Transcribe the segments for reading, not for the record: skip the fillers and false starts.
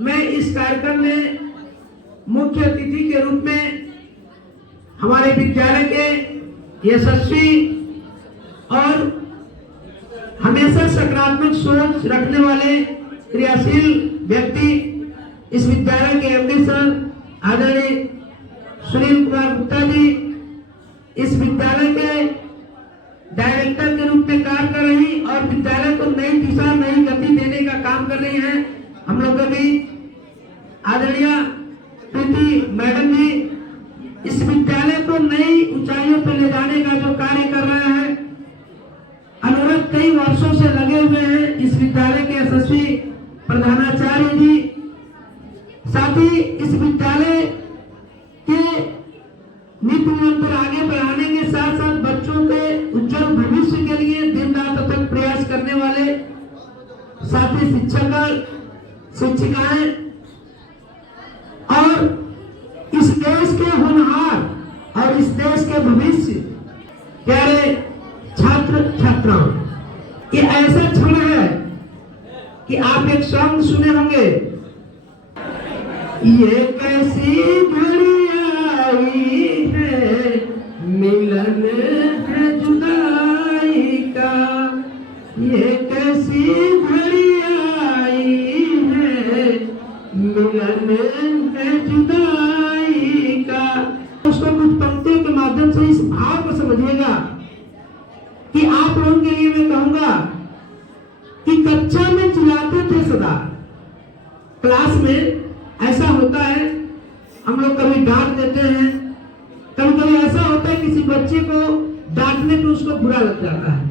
मैं इस कार्यक्रम में मुख्य अतिथि के रूप में हमारे विद्यालय के यशस्वी और हमेशा सकारात्मक सोच रखने वाले क्रियाशील व्यक्ति, इस विद्यालय के एमडी सर आदरणीय सुनील कुमार गुप्ता जी, इस विद्यालय के डायरेक्टर के रूप में कार्य कर रही और विद्यालय को नई दिशा नई गति देने का काम कर रही हैं। हम लोग भी आदरणीय प्रीति मैडम जी इस विद्यालय को नई ऊंचाइयों पर ले जाने का जो कार्य कर रहे हैं, अनवरत कई वर्षों से लगे हुए हैं। इस विद्यालय के यशस्वी प्रधानाचार्य जी, साथ ही इस विद्यालय के नीति नियम पर आगे बढ़ाने के साथ साथ बच्चों के उज्जवल भविष्य के लिए दिन रात अथक प्रयास करने वाले साथी शिक्षक शिक्षिकाएं और इस देश के होनहार और इस देश के भविष्य प्यारे छात्र छात्राओं, ये ऐसा क्षण है कि आप एक सॉन्ग सुने होंगे, ये कैसी घड़ी आई है, मिलन है जुदाई का, ये कैसी घड़ी आई है, मिलन है जुदाई का। उसको कुछ पंक्तियों के माध्यम से इस भाव को समझिएगा कि आप लोगों के लिए मैं कहूंगा कि कक्षा में चिल्लाते थे सदा, क्लास में ऐसा होता है, हम लोग कभी डांट देते हैं, कभी कभी ऐसा होता है किसी बच्चे को डांटने पे उसको बुरा लग जाता है,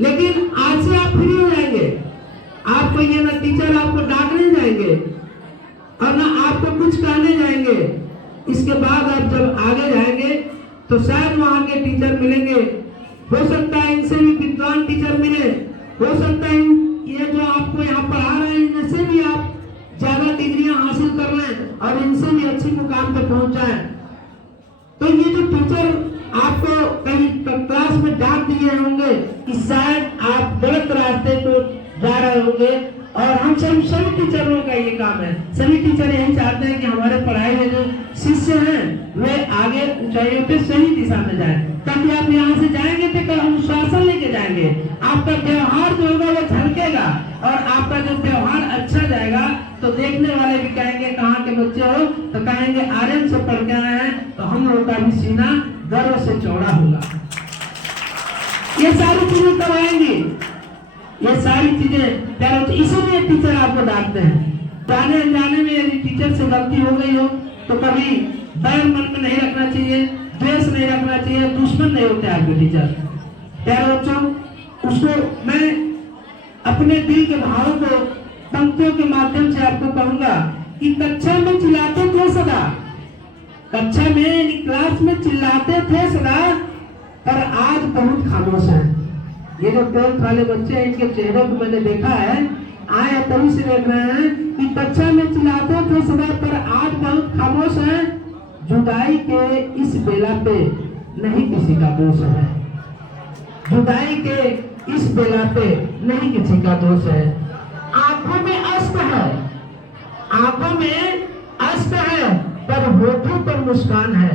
लेकिन आज से आप फ्री हो जाएंगे। आपको ये ना टीचर आपको डांटने जाएंगे और ना आपको कुछ कहने जाएंगे। इसके बाद आप जब आगे जाएंगे तो शायद वहां के टीचर मिलेंगे, हो सकता है इनसे भी विद्वान टीचर मिले, हो सकता है ये जो आपको यहाँ पढ़ा रहे हैं इनसे भी आप ज्यादा डिग्रियां हासिल कर लें और इनसे भी अच्छी मुकाम पे पहुंच जाए। तो ये जो टीचर आपको कहीं क्लास में डांट दिए होंगे कि शायद आप गलत रास्ते को जा रहे होंगे, और हम सभी टीचरों का ये काम है, सभी टीचर यही चाहते हैं कि हमारे पढ़ाई में जो शिष्य हैं वे आगे ऊंचाइयों पे सही दिशा में जाएं, ताकि आप यहाँ से जाएंगे तो कल अनुशासन लेके जाएंगे, आपका व्यवहार जो होगा वो झलकेगा और आपका जो व्यवहार अच्छा जाएगा तो देखने वाले भी कहेंगे कहाँ के बच्चे हो, तो कहेंगे आर्यन से पढ़ के आए हैं, तो हम लोगों का भी सीना गर्व से चौड़ा होगा। ये सारी चीजें कब आएंगी, ये सारी चीजें प्यारों, इसीलिए टीचर आपको डांटते हैं। जाने अनजाने में यदि टीचर से गलती हो गई हो तो कभी बैर मन में नहीं रखना चाहिए, द्वेष नहीं रखना चाहिए, दुश्मन नहीं होते आपके टीचर। प्यारे बच्चों, उसको मैं अपने दिल के भावों को पंक्तियों के माध्यम से आपको कहूंगा कि कक्षा में चिल्लाते थे सदा, कक्षा में क्लास में चिल्लाते थे सदा, पर आज बहुत खामोश हैं। ये जो 12th वाले बच्चे हैं इनके चेहरों को मैंने देखा है, आए तभी से देख रहे हैं कि कक्षा में चिल्लाते थे सदा पर आज बहुत खामोश हैं। जुदाई के इस बेला पे नहीं किसी का दोष है, जुदाई के इस बेला पे नहीं किसी का दोष है। आंखों में अश्क है, आंखों में अश्क है, पर होठों पर मुस्कान है।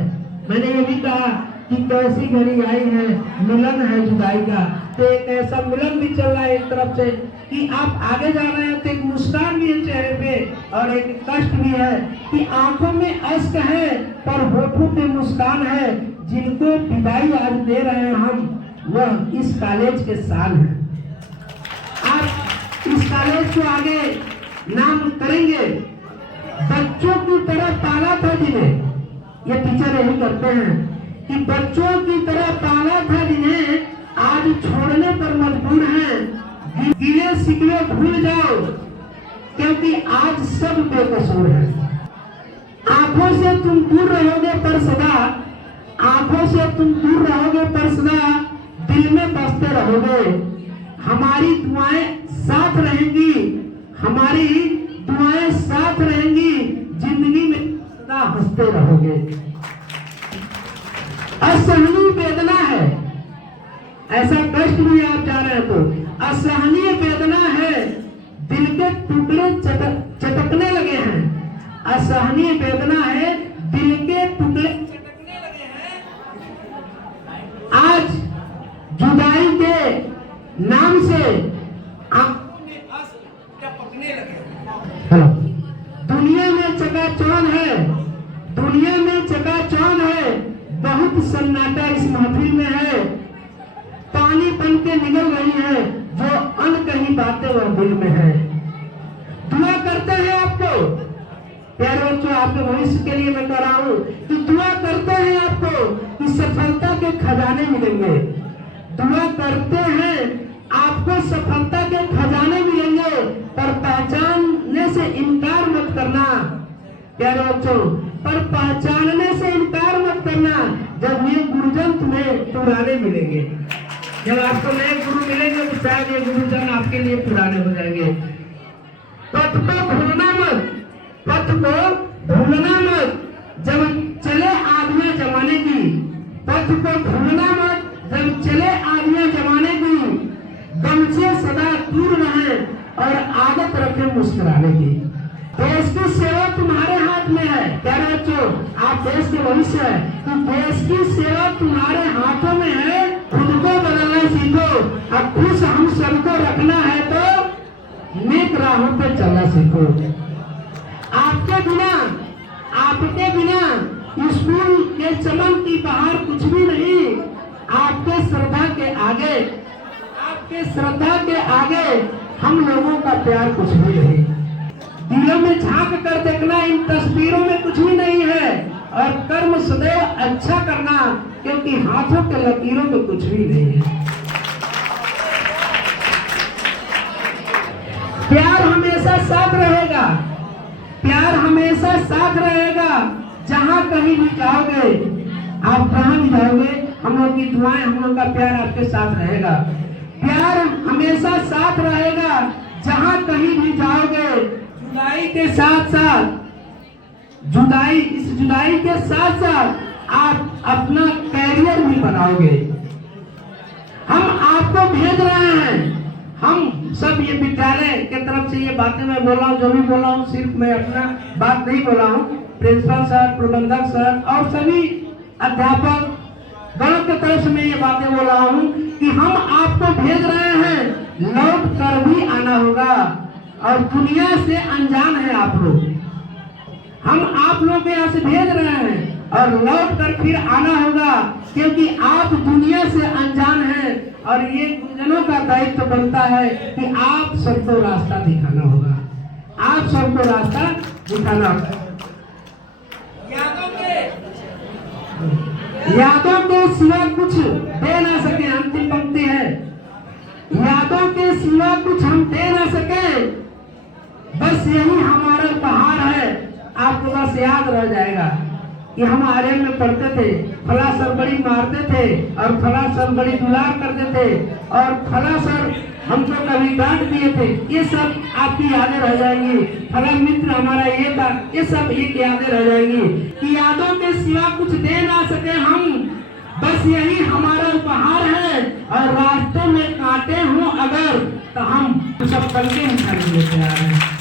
मैंने ये भी कहा कि कैसी घड़ी आई है, मिलन है जुदाई का, तो एक ऐसा मिलन भी चल रहा है एक तरफ से कि आप आगे जा रहे हैं तो एक मुस्कान भी है चेहरे पे और एक कष्ट भी है कि आंखों में अश्क है पर होठों पे मुस्कान है। जिनको विदाई आज दे रहे हैं हम, वह इस कॉलेज के साल हैं। आप इस कॉलेज को आगे नाम करेंगे, बच्चों की तरह पाला था जिन्हें, ये टीचर यही करते हैं कि बच्चों की तरह पाला था जिन्हें आज छोड़ने पर मजबूर हैं। गिले शिकवे भूल जाओ क्योंकि आज सब बेकसूर है। आंखों से तुम दूर रहोगे पर सदा, आंखों से तुम दूर रहोगे पर सदा, दिल में बसते रहोगे। हमारी दुआएं साथ रहेंगी, हमारी दुआएं साथ रहेंगी, जिंदगी में सदा हंसते रहोगे। असहनीय वेदना है, ऐसा कष्ट भी आप जा रहे हैं तो असहनीय वेदना है, दिल के टुकड़े चट चटकने लगे हैं, असहनीय वेदना है, दिल के टुकड़े चटकने लगे हैं। आज जुदाई के नाम से आंखों में अश्क टपकने लगे हैं। दुनिया में चकाचौंध है, दुनिया में चकाचौंध है, बहुत सन्नाटा इस महफिल में है, पानी बन के निकल रही है, जो अनकही बातें वह दिल में है। दुआ करते हैं आपको प्यारे बच्चों, आपके भविष्य के लिए मैं कह रहा हूँ कि दुआ करते हैं आपको कि सफलता के खजाने मिलेंगे। दुआ करते हैं आपको सफलता के खजाने मिलेंगे, पर पहचानने से इनकार मत करना प्यारे बच्चों, पर पहचानने से इनकार मत करना। जब ये गुरुजन तुम्हें पुराने मिलेंगे, जब आपको नए गुरु मिलेंगे तो शायद ये गुरुजन आपके लिए पुराने हो जाएंगे। पथ को भूलना मत, पथ को भूलना मत, जब चले आदमियां जमाने की, पथ को भूलना मत, जब चले आदमियां जमाने की, गमछे सदा दूर रहें और आदत रखें मुस्कुराने की। देश की सेवा तुम्हारे हाथ में है प्यारे बच्चों, आप देश के भविष्य है, तो देश की सेवा तुम्हारे हाथों में है। खुद को बदलना सीखो, अब खुश हम सबको रखना है तो नेक राहों पे चलना सीखो। आपके बिना स्कूल के चमन की बहार कुछ भी नहीं। आपके श्रद्धा के आगे हम लोगों का प्यार कुछ भी नहीं। दिलों में झांक कर देखना इन तस्वीरों में कुछ भी नहीं है, और कर्म सदैव अच्छा करना, क्योंकि हाथों के लकीरों में कुछ भी नहीं है। प्यार हमेशा साथ रहेगा, प्यार हमेशा साथ रहेगा। जहां कहीं भी जाओगे, आप कहां भी जाओगे, हम लोग की दुआएं, हम लोग का प्यार आपके साथ रहेगा। प्यार हमेशा साथ रहेगा, जहां कहीं भी जाओगे। जुदाई के साथ साथ, इस जुदाई के साथ साथ आप अपना कैरियर भी बनाओगे। हम आपको भेज रहे हैं, हम सब ये विद्यालय के तरफ से ये बातें मैं बोल रहा हूँ, जो भी बोल रहा हूँ सिर्फ मैं अपना बात नहीं बोल रहा हूँ, प्रिंसिपल सर, प्रबंधक सर और सभी अध्यापक गणों की तरफ से मैं ये बातें बोल रहा हूँ कि हम आपको भेज रहे हैं, लौट कर भी आना होगा, और दुनिया से अनजान है आप लोग। हम आप लोग के यहाँ से भेज रहे हैं और लौट कर फिर आना होगा, क्योंकि आप दुनिया से अनजान हैं, और ये गुरुजनों का दायित्व बनता है कि आप सबको रास्ता दिखाना होगा, आप सबको रास्ता दिखाना होगा। यादों के सिवा कुछ दे ना सके, अंतिम पंक्ति है, यादों के सिवा कुछ हम दे ना सके, बस यही हमारा उपहार है। आपको बस याद रह जाएगा कि हम आर्यन में पढ़ते थे, फला सर बड़ी मारते थे और फला सर बड़ी दुलार करते थे और फला सर हमको कभी डांट दिए थे। ये सब आपकी यादें रह जाएंगी। फला मित्र हमारा ये था, ये सब एक यादें रह जाएंगी कि यादों के सिवा कुछ दे ना सके हम, बस यही हमारा उपहार है। और रास्ते में कांटे हों अगर, तो हम सब करके ही खड़े लेते आ रहे हैं।